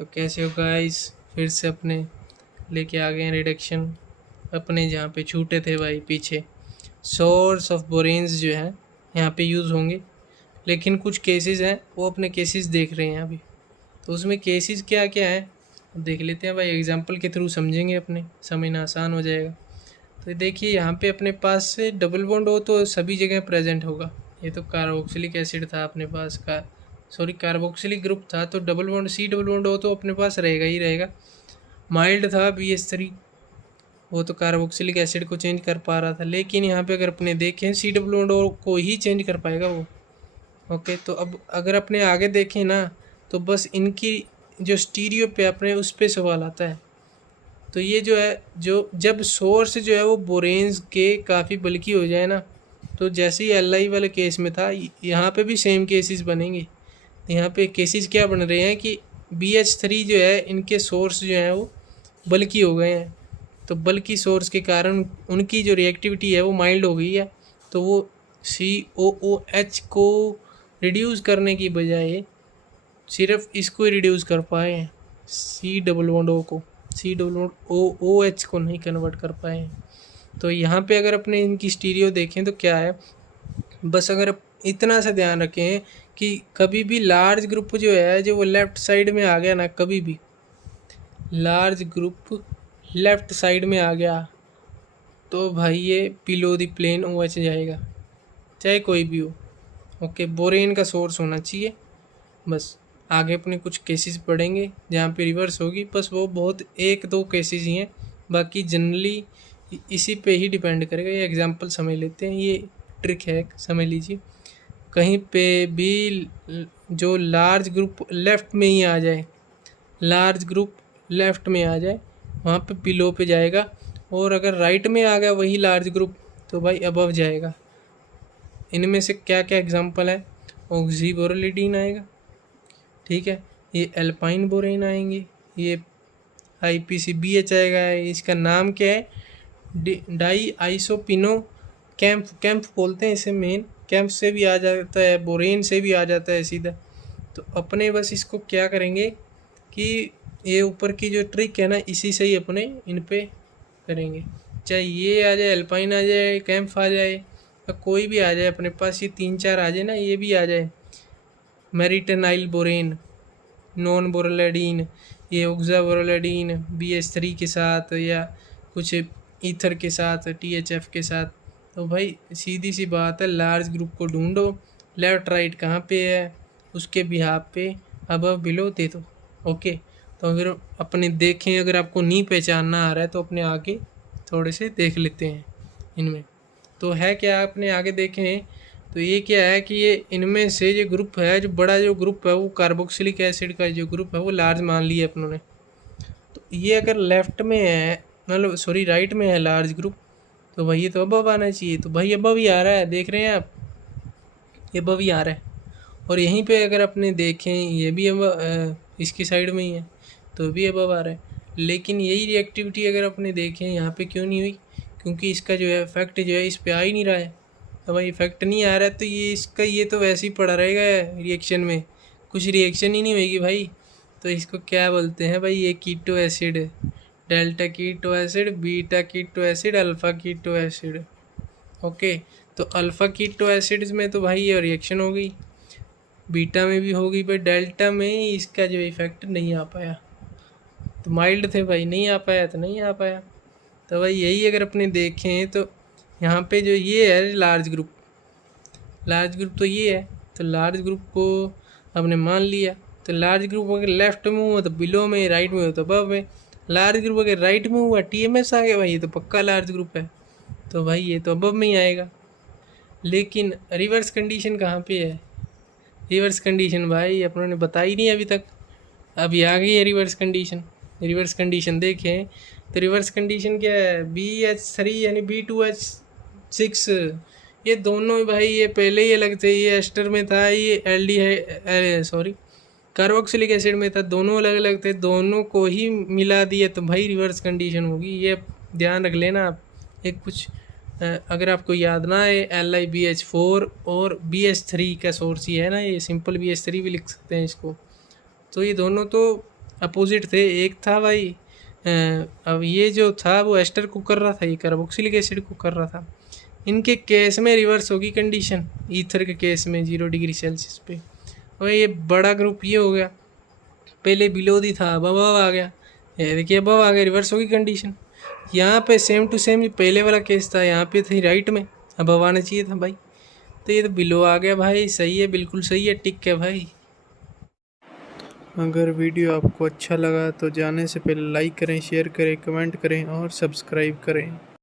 तो कैसे हो गाइस। फिर से अपने लेके आ गए हैं रिडक्शन अपने जहाँ पे छूटे थे भाई पीछे। सोर्स ऑफ बोरेन्स जो है यहाँ पे यूज़ होंगे, लेकिन कुछ केसेस हैं वो अपने केसेस देख रहे हैं अभी। तो उसमें केसेस क्या क्या है देख लेते हैं भाई, एग्जांपल के थ्रू समझेंगे, अपने समझना आसान हो जाएगा। तो देखिए यहाँ पे अपने पास से डबल बॉन्ड हो तो सभी जगह प्रेजेंट होगा। ये तो कार्बोक्सिलिक एसिड था अपने पास का, सॉरी कार्बोक्सिलिक ग्रुप था, तो double bond C double bond हो तो अपने पास रहेगा ही रहेगा। माइल्ड था BH3, वो तो कार्बोक्सिलिक एसिड को चेंज कर पा रहा था, लेकिन यहाँ पे अगर अपने देखें सी डबल बॉन्ड को ही चेंज कर पाएगा वो। ओके, तो अब अगर अपने आगे देखें ना, तो बस इनकी जो स्टीरियो पे अपने उस पर सवाल आता है। तो ये जो है, जो जब सोर्स जो है वो बोरेन्स के काफ़ी बल्कि हो जाए ना, तो जैसे ही LI वाले केस में था, यहाँ पे भी सेम केसेस बनेंगे। यहाँ पे केसेस क्या बन रहे हैं कि BH3 जो है इनके सोर्स जो है वो बल्कि हो गए हैं, तो बल्कि सोर्स के कारण उनकी जो रिएक्टिविटी है वो माइल्ड हो गई है। तो वो COOH को रिड्यूस करने की बजाय सिर्फ इसको ही रिड्यूस कर पाए हैं, C डबल बॉन्ड O को, C डबल बॉन्ड OH को नहीं कन्वर्ट कर पाए हैं। तो यहाँ पे अगर अपने इनकी स्टीरियो देखें तो क्या है, बस अगर इतना सा ध्यान रखें कि कभी भी लार्ज ग्रुप जो है जो वो लेफ़्ट साइड में आ गया ना, कभी भी लार्ज ग्रुप लेफ़्ट साइड में आ गया तो भाई ये बिलो द प्लेन OH जाएगा, चाहे कोई भी हो। ओके, बोरेन का सोर्स होना चाहिए। बस आगे अपने कुछ केसेस पढ़ेंगे जहाँ पे रिवर्स होगी, बस वो बहुत एक दो केसेस ही हैं, बाकी जनरली इसी पे ही डिपेंड करेगा। ये एग्जांपल समझ लेते हैं, ये ट्रिक है, समझ लीजिए। कहीं पे भी जो लार्ज ग्रुप लेफ़्ट में ही आ जाए, लार्ज ग्रुप लेफ़्ट में आ जाए, वहाँ पे बिलो पे जाएगा, और अगर राइट में आ गया वही लार्ज ग्रुप तो भाई अबव जाएगा। इनमें से क्या क्या एग्जांपल है, ऑक्सीबोरोलिडीन आएगा, ठीक है, ये एल्पाइन बोरेन आएंगे, ये IPCBH आएगा, इसका नाम क्या है, डाई आइसोपिनो कैम्प बोलते हैं इसे, मेन कैम्प से भी आ जाता है, बोरेन से भी आ जाता है सीधा। तो अपने बस इसको क्या करेंगे कि ये ऊपर की जो ट्रिक है ना, इसी से ही अपने इन पे करेंगे, चाहे ये आ जाए, एल्पाइन आ जाए, कैम्प आ जाए, या कोई भी आ जाए अपने पास, ये 3-4 आ जाए ना, ये भी आ जाए, मेरिटेनाइल बोरेन, नॉन बोरोलेडीन, ये ऑक्सा बोरोलेडीन BH3 के साथ या कुछ ईथर के साथ, THF के साथ। तो भाई सीधी सी बात है, लार्ज ग्रुप को ढूंढो, लेफ़्ट राइट कहाँ पे है, उसके बिहाफ पे अबव बिलो दे दो। ओके, तो अगर अपने देखें, अगर आपको नहीं पहचानना आ रहा है तो अपने आगे थोड़े से देख लेते हैं इनमें। तो है क्या, अपने आगे देखें तो ये क्या है कि ये इनमें से जो ग्रुप है, जो बड़ा जो ग्रुप है वो कार्बोक्सिलिक एसिड का जो ग्रुप है वो लार्ज मान लिया अपनों ने। तो ये अगर लेफ़्ट में है, मतलब सॉरी राइट में है लार्ज ग्रुप, तो भाई ये तो अबव आना चाहिए। तो भाई अबव ही आ रहा है, देख रहे हैं आप, ये अबव ही आ रहा है। और यहीं पे अगर अपने देखें ये भी अब इसकी साइड में ही है, तो भी अबव आ रहा है। लेकिन यही रिएक्टिविटी अगर अपने देखें यहाँ पे क्यों नहीं हुई, क्योंकि इसका जो है इफेक्ट जो है इस पे आ ही नहीं रहा है। तो भाई इफेक्ट नहीं आ रहा है तो ये इसका ये तो वैसे ही पड़ा रहेगा रिएक्शन में, कुछ रिएक्शन ही नहीं होगी भाई। तो इसको क्या बोलते हैं भाई, ये keto acid, delta keto acid, beta keto acid, alpha keto acid. Okay, तो अल्फ़ा कीटो एसिड्स में तो भाई ये रिएक्शन हो गई, बीटा में भी होगी, पर डेल्टा में इसका जो इफेक्ट नहीं आ पाया। तो माइल्ड थे भाई, नहीं आ पाया तो नहीं आ पाया। तो भाई यही अगर अपने देखें तो यहाँ पे जो ये है लार्ज ग्रुप, लार्ज ग्रुप तो ये है, तो लार्ज ग्रुप को हमने मान लिया। तो लार्ज ग्रुप अगर लेफ्ट में हुआ तो बिलो में, राइट में हो तो अबव में। लार्ज ग्रुप अगर राइट में हुआ TMS आ गया भाई, ये तो पक्का लार्ज ग्रुप है, तो भाई ये तो अबव में ही आएगा। लेकिन रिवर्स कंडीशन कहाँ पे है, रिवर्स कंडीशन भाई अपनों ने बताई नहीं अभी तक, अभी आ गई है रिवर्स कंडीशन। रिवर्स कंडीशन देखें तो रिवर्स कंडीशन क्या है, BH3 यानी B2H6, ये दोनों भाई ये पहले ही अलग थे, ये एस्टर में था, ये सॉरी कार्बोक्सिलिक एसिड में था, दोनों अलग अलग थे, दोनों को ही मिला दिया तो भाई रिवर्स कंडीशन होगी। ये ध्यान रख लेना आप। एक कुछ अगर आपको याद ना है, LiBH4 और BH3 का सोर्स ही है ना, ये सिंपल BH3 भी लिख सकते हैं इसको। तो ये दोनों तो अपोजिट थे। एक था भाई अब ये जो था वो एस्टर को कर रहा था, ये कार्बोक्सिलिक एसिड को कर रहा था। इनके केस में रिवर्स होगी कंडीशन, ईथर के केस में 0 डिग्री सेल्सियस पे। और ये बड़ा ग्रुप ये हो गया, पहले बिलो दी था अब अबव आ गया, ये देखिए अबव आ गया, रिवर्स होगी कंडीशन। यहाँ पे सेम टू सेम पहले वाला केस था, यहाँ पे थी राइट में, अबव आना चाहिए था भाई, तो ये तो बिलो आ गया भाई। सही है, बिल्कुल सही है, टिक है भाई। अगर वीडियो आपको अच्छा लगा तो जाने से पहले लाइक करें, शेयर करें, कमेंट करें और सब्सक्राइब करें।